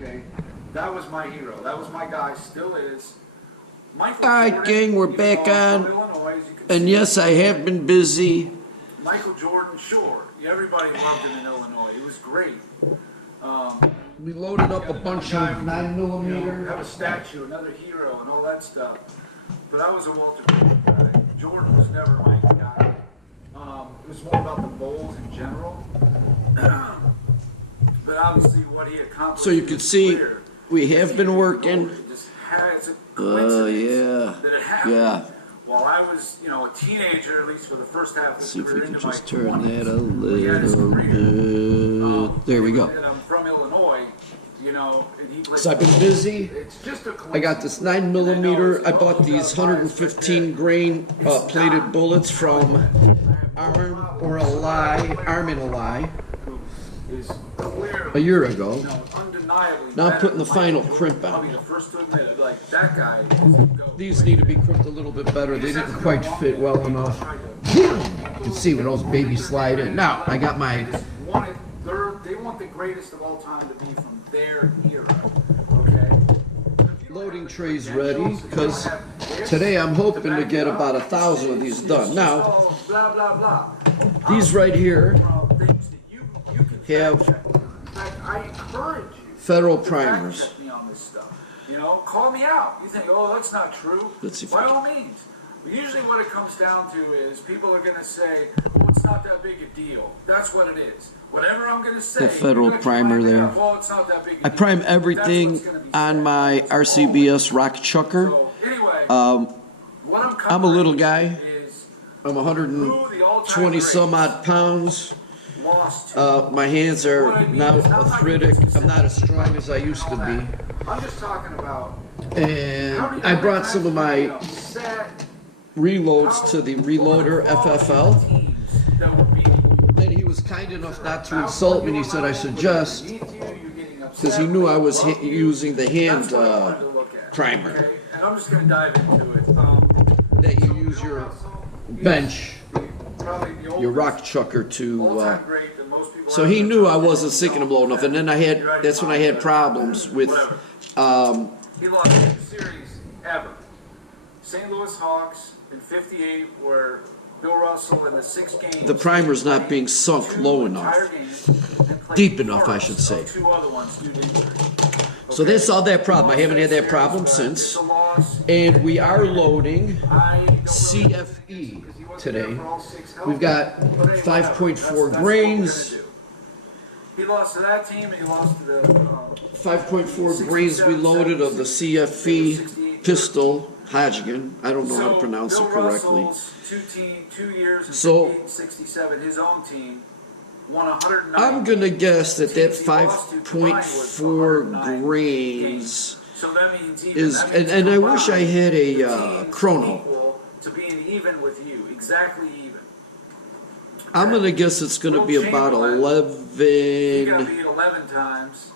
Okay, that was my hero. That was my guy. Still is. Michael All right, Jordan, gang, we're even back though I'm on. from Illinois, as you can And see, yes, I have been busy. Michael Jordan, sure. Everybody loved him in Illinois. He was great. We loaded up a bunch of 9mm. Have a statue, another hero, and all that stuff. But I was a Walter Payton guy. Jordan was never my guy. It was more about the Bulls in general. But obviously, what he accomplished. So you can see career, we have been working. it just has a Oh, coincidence that it happened. yeah. While I was, a teenager, at least for the first half of Let's his see if we career, can into my just turn 20s, that a he had his little career. bit. There we go. And I'm from Illinois, and he played. So I've been busy. It's just a I got this 9mm. I bought these 115 grain plated bullets from Arm in a Lie Is clearly, a year ago. undeniably Now I'm better putting the than final Michael crimp Jordan. I'll be on. the first to admit it. Like, that guy is a goat. These need to be crimped a little bit better. They didn't quite fit well enough. You can see where those babies slide in. Now I got my They want the greatest of all time to be from their era. Okay. loading trays ready because today I'm hoping to get about 1,000 of these done. Now Blah blah blah. these right here Things that you can have fact check. In fact, I encourage you federal to primers. fact check me on this stuff. Call me out. You think, oh, that's not true. Let's see if By I can- all means. But usually what it comes down to is people are going to say, well, it's not that big a deal. That's what it is. Whatever I'm going to say. The federal you got to primer back it there. up. Well, it's not that big a I deal. prime That's everything what's gonna be on said. my RCBS Rock Chucker. So, anyway, what I'm I'm a little covering guy. is I'm who the all-time 120 some odd pounds. lost to. My hands are now arthritic. I'm not as strong as I used to be. I'm just talking about. And I brought some of my reloads to the Reloader FFL. Then he was kind enough not to insult me. He said I suggest, because he knew I was using the hand primer, And I'm just going to dive into it. that you use your bench, your rock chucker to. So he knew I wasn't sinking him low enough, and then that's when I had problems with. He lost the series ever. St. Louis Hawks in '58 were Bill Russell in the 6 games. The primer's not being sunk low enough. Deep enough, I should say. Two other ones due to injury. So they solved that problem. I haven't had that problem since. And we are loading CFE today. We've got 5.4 grains. He lost to that team and he lost to the 5.4 grains we loaded of the CFE pistol Hodgkin. I don't know how to pronounce it correctly. 2 years in So 67, his own team won 109. I'm gonna guess that 5.4 grains So that means even, is, and I wish I had a chrono. equal to being even with you, exactly even. I'm gonna guess it's gonna be about He got 11. beat 11 times.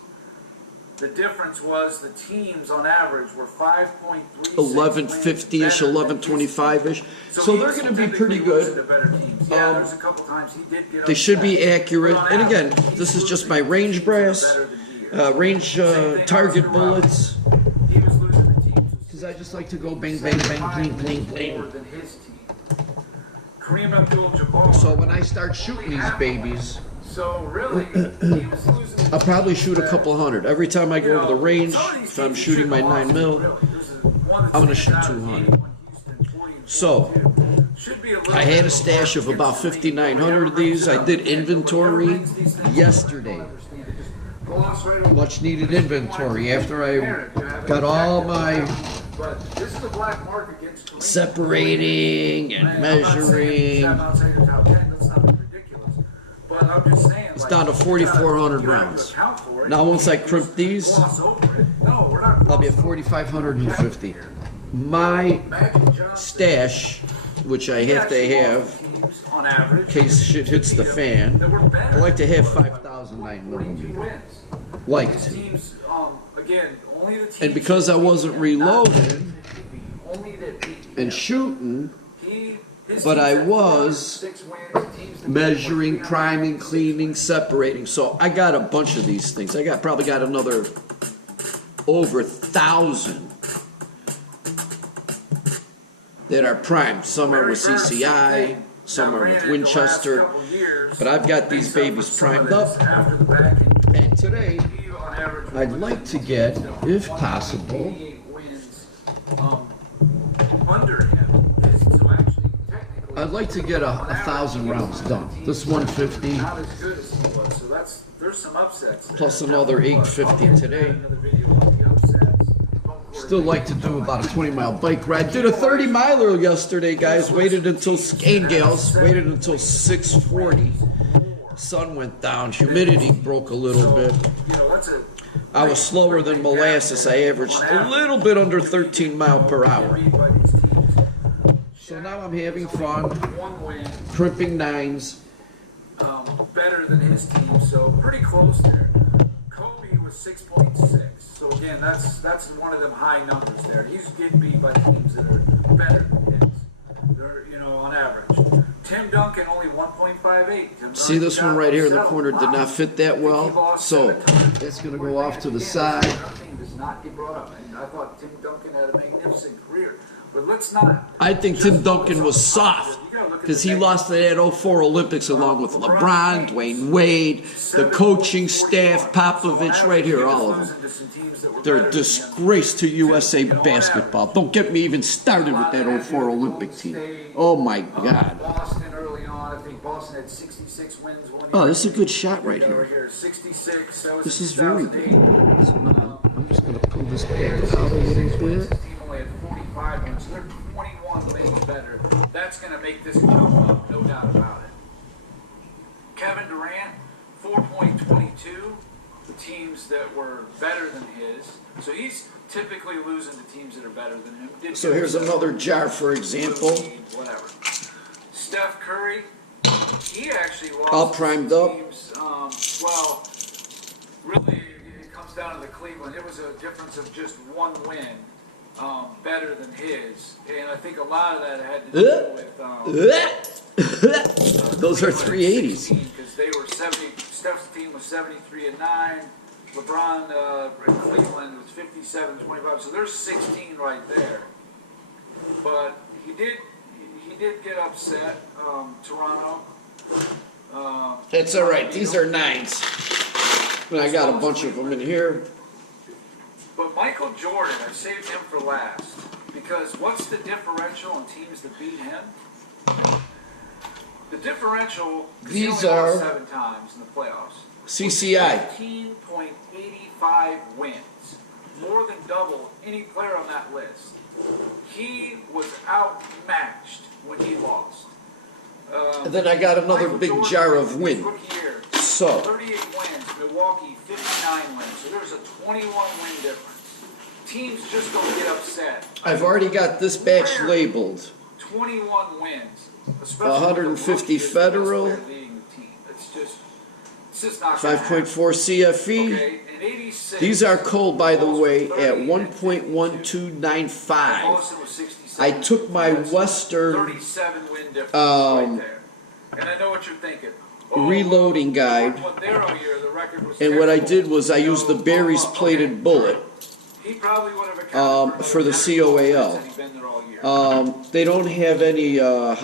The difference was the teams on average were 5.36 1150-ish, 1125-ish. So they're going to be pretty good. There's a couple times he did get They should be upset. accurate. But on And again, average, this he is just was my range losing brass, better than he is. range target bullets. He was losing the teams. Because I just like to go bang, bang, bang, bling, bling, More bling. than his team. Kareem Abdul-Jabbar. So when I start shooting these babies, So really, he was losing. I'll probably shoot a couple hundred. Every time I go to the range, if I'm shooting my 9mm, I'm going to shoot 200. So I had a stash of about 5,900 of these. I did inventory yesterday. Much needed inventory after I got all my separating and measuring. It's down to 4,400 rounds. Now once I crimp these, I'll be at 4,550. My stash, which I have to have in case shit hits the fan, I like to have 5,900. Like to. And because I wasn't reloading and shooting, but I was measuring, priming, cleaning, separating. So I got a bunch of these things. Probably got another over 1,000 that are primed. Some are with CCI, some are with Winchester, but I've got these babies primed up. And today, I'd like to get, if possible, I'd like to get 1,000 rounds done. This 150, plus another 850 today. Still like to do about a 20-mile bike ride. Did a 30-miler yesterday, guys. Waited until Scangales. Waited until 6:40. Sun went down. Humidity broke a little bit. I was slower than molasses. I averaged a little bit under 13 miles per hour. So now I'm having fun, crimping nines. Better than his team, so pretty close there. Kobe was 6.6. So again, that's one of them high numbers there. He's getting beat by teams that are better than his. They're, on average. Tim Duncan only 1.58. See this one right here in the corner did not fit that well, so it's going to go off to the side. Does not get brought up. I thought Tim Duncan had a magnificent career. But let's not. I think Tim Duncan was soft because he lost at that 04 Olympics along with LeBron, Dwayne Wade, the coaching staff, Popovich, right here, all of them. They're a disgrace to USA basketball. Don't get me even started with that 04 Olympic team. Oh my God. Boston early on, I think Boston had 66 wins one year. Oh, this is a good shot right here. 66. This is very good. So now I'm just going to pull this back out a little bit. Only had 45 wins, so they're 21 wins better. That's going to make this jump up, no doubt about it. Kevin Durant, 4.22. The teams that were better than his. So he's typically losing to teams that are better than him. So here's another jar, for example. Whatever. Steph Curry, he actually lost all primed up. Teams, well, really, it comes down to the Cleveland. It was a difference of just one win. Better than his, and I think a lot of that had to do with those are 380s. Because they were 70. Steph's team was 73-9. LeBron in Cleveland was 57-25. So there's 16 right there. But he did get upset. Toronto. That's all right. These are nines. And I got a bunch of them in here. But Michael Jordan, I saved him for last. Because what's the differential in teams that beat him? The differential, these he only are lost 7 times in the playoffs. CCI. 15.85 wins. More than double any player on that list. He was outmatched when he lost. And then I got another Michael big Jordan, jar of win. rookie year, So 38 wins, Milwaukee 59 wins. So there's a 21 win difference. Teams just don't get upset. I've already got this batch labeled. 21 wins. 150 Federal. It's just not 5.4 CFE. Okay, in 86, These are cold, by the way, at 1.1295. 1.1295. I took my Western 37 win difference right there. And I know what you're thinking. reloading guide. And what I did was I used the Barry's plated bullet for the COAL. They don't have any hog